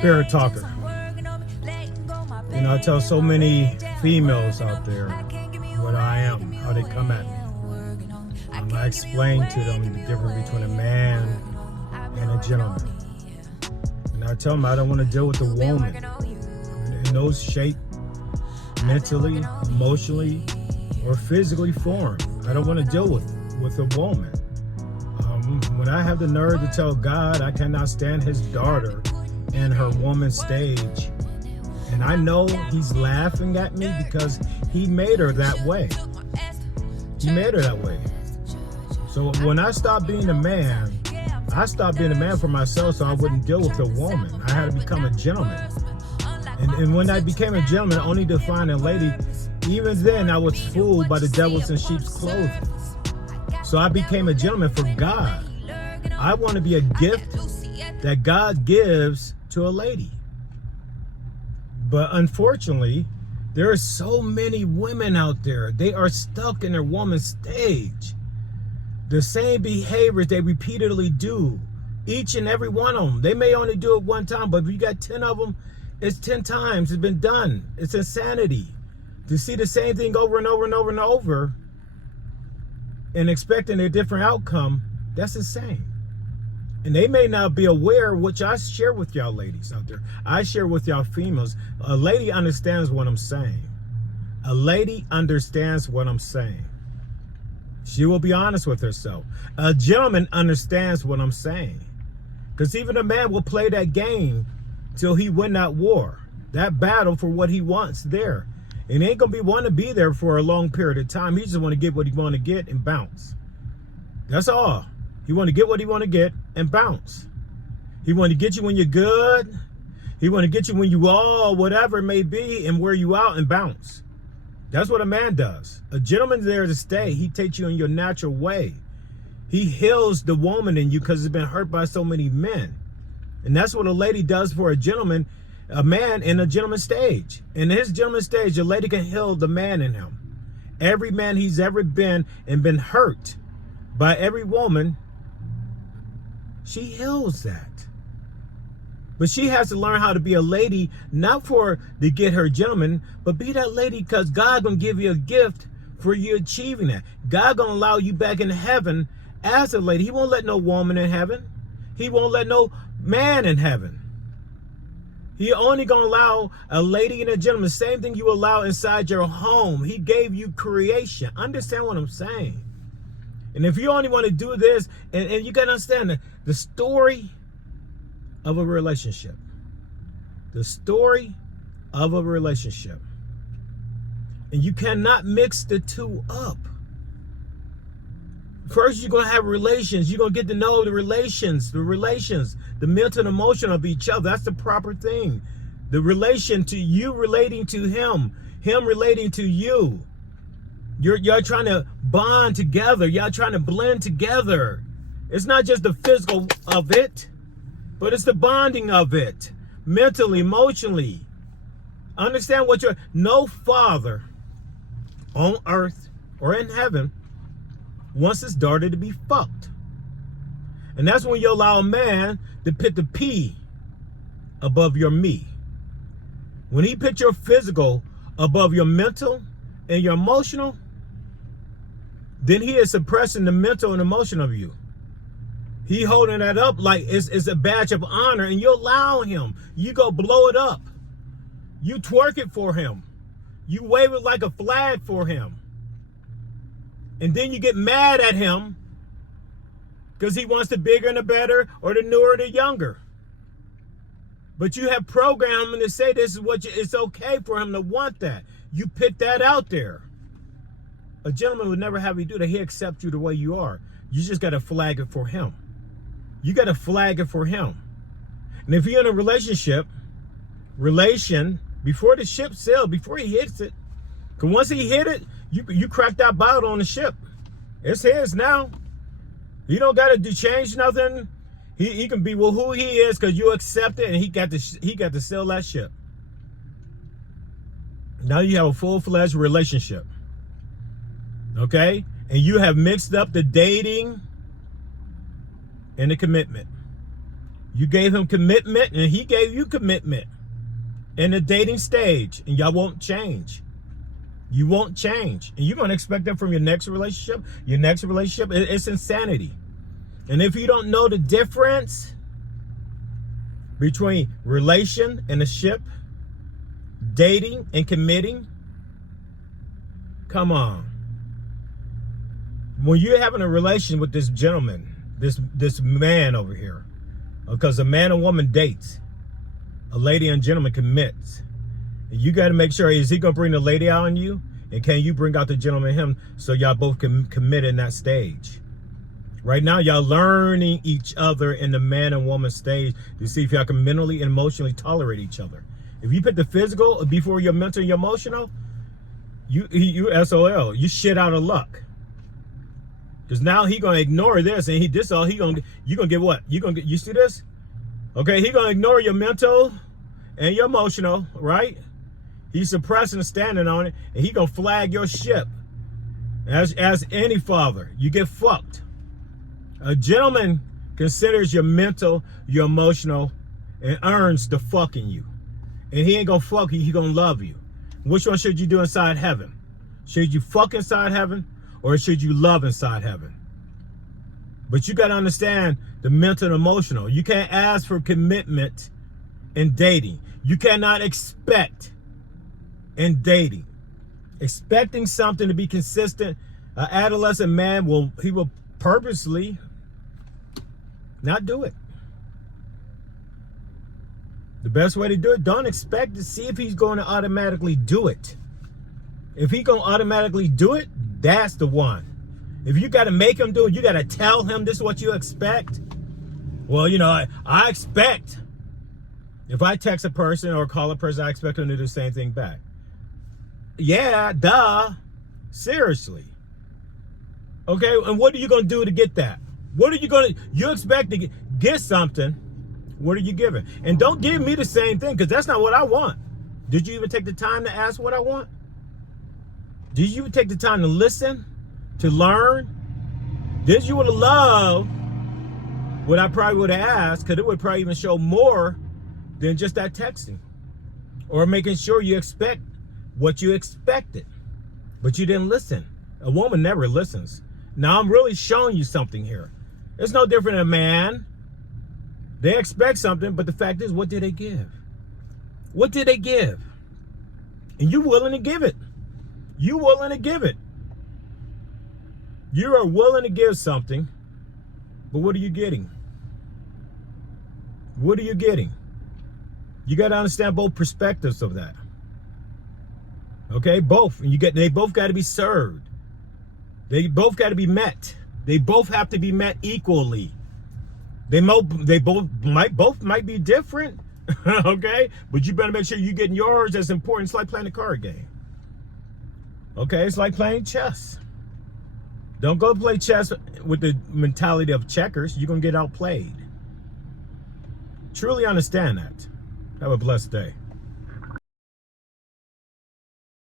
spirit talker. You know, I tell so many females out there what I am, how they come at me. I explain to them the difference between a man and a gentleman. And I tell them I don't want to deal with a woman in no shape, mentally, emotionally, or physically formed. I don't want to deal with a woman. When I have the nerve to tell God I cannot stand his daughter in her woman stage, and I know he's laughing at me because he made her that way. He made her that way. So when I stopped being a man, I stopped being a man for myself so I wouldn't deal with a woman. I had to become a gentleman. And when I became a gentleman, only to find a lady, even then I was fooled by the devils in sheep's clothing. So I became a gentleman for God. I want to be a gift that God gives to a lady. But unfortunately, there are so many women out there. They are stuck in their woman stage. The same behaviors they repeatedly do, each and every one of them. They may only do it one time, but if you got 10 of them, it's 10 times it's been done. It's insanity. To see the same thing over and over and over and over and expecting a different outcome, that's insane. And they may not be aware, which I share with y'all ladies out there. I share with y'all females. A lady understands what I'm saying. A lady understands what I'm saying. She will be honest with herself. A gentleman understands what I'm saying. Because even a man will play that game till he win that war. That battle for what he wants there. And ain't going to want to be there for a long period of time. He just want to get what he want to get and bounce. That's all. He want to get what he want to get and bounce. He want to get you when you're good. He want to get you when you all, whatever it may be, and wear you out and bounce. That's what a man does. A gentleman's there to stay. He takes you in your natural way. He heals the woman in you because it's been hurt by so many men. And that's what a lady does for a gentleman, a man in a gentleman stage. In his gentleman stage, a lady can heal the man in him. Every man he's ever been and been hurt by every woman, she heals that. But she has to learn how to be a lady, not for to get her gentleman, but be that lady because God gonna give you a gift for you achieving that. God gonna allow you back in heaven as a lady. He won't let no woman in heaven. He won't let no man in heaven. He only gonna allow a lady and a gentleman. Same thing you allow inside your home. He gave you creation. Understand what I'm saying? And if you only want to do this, and you gotta understand the story of a relationship. The story of a relationship. And you cannot mix the two up. First, you're going to have relations. You're going to get to know the relations, the mental and emotional of each other. That's the proper thing. The relation to you relating to him relating to you. Y'all trying to bond together. Y'all trying to blend together. It's not just the physical of it, but it's the bonding of it. Mentally, emotionally. Understand what no father on earth or in heaven wants his daughter to be fucked. And that's when you allow a man to put the P above your me. When he put your physical above your mental and your emotional, then he is suppressing the mental and emotion of you. He holding that up like it's a badge of honor, and you allow him. You go blow it up. You twerk it for him. You wave it like a flag for him. And then you get mad at him because he wants the bigger and the better, or the newer, the younger. But you have programmed him to say this is what it's okay for him to want that. You put that out there. A gentleman would never have you do that. He accepts you the way you are. You just got to flag it for him. You got to flag it for him. And if you're in a relation, before the ship sailed, before he hits it, because once he hit it, you crack that bottle on the ship. It's his now. You don't got to change nothing. He can be who he is because you accept it, and he got to sail that ship. Now you have a full-fledged relationship. Okay? And you have mixed up the dating and the commitment. You gave him commitment and he gave you commitment in the dating stage, and y'all won't change. You won't change. And you're going to expect that from your next relationship. Your next relationship, it's insanity. And if you don't know the difference between relation and a ship, dating and committing, come on. When you're having a relation with this gentleman, this man over here, because a man and woman dates, a lady and gentleman commits. And you got to make sure, is he going to bring the lady out on you? And can you bring out the gentleman him so y'all both can commit in that stage? Right now, y'all learning each other in the man and woman stage to see if y'all can mentally and emotionally tolerate each other. If you put the physical before your mental and your emotional, you SOL. You shit out of luck. Because now he gonna ignore this, and you gonna get what? You see this? Okay, he gonna ignore your mental and your emotional, right? He's suppressing and standing on it, and he gonna flag your ship. As any father, you get fucked. A gentleman considers your mental, your emotional, and earns the fucking you. And he ain't gonna fuck you, he gonna love you. Which one should you do inside heaven? Should you fuck inside heaven, or should you love inside heaven? But you gotta understand the mental and emotional. You can't ask for commitment in dating. You cannot expect in dating. Expecting something to be consistent, an adolescent man will purposely not do it. The best way to do it, don't expect to see if he's going to automatically do it. If he's going to automatically do it, that's the one. If you got to make him do it, you got to tell him this is what you expect. Well, you know, I expect, if I text a person or call a person, I expect them to do the same thing back. Yeah, duh. Seriously. Okay, and what are you going to do to get that? What are you going to, you expect to get something. What are you giving? And don't give me the same thing, because that's not what I want. Did you even take the time to ask what I want? Did you even take the time to listen, to learn? Did you would have loved what I probably would have asked, because it would probably even show more than just that texting. Or making sure you expect what you expected, but you didn't listen. A woman never listens. Now I'm really showing you something here. It's no different than a man. They expect something, but the fact is, what did they give? What did they give? And you willing to give it. You willing to give it. You are willing to give something, but what are you getting? What are you getting? You got to understand both perspectives of that. Okay, both. And they both got to be served. They both got to be met. They both have to be met equally. They both might be different, okay? But you better make sure you're getting yours. That's important. It's like playing a card game. Okay, it's like playing chess. Don't go play chess with the mentality of checkers. You're going to get outplayed. Truly understand that. Have a blessed day.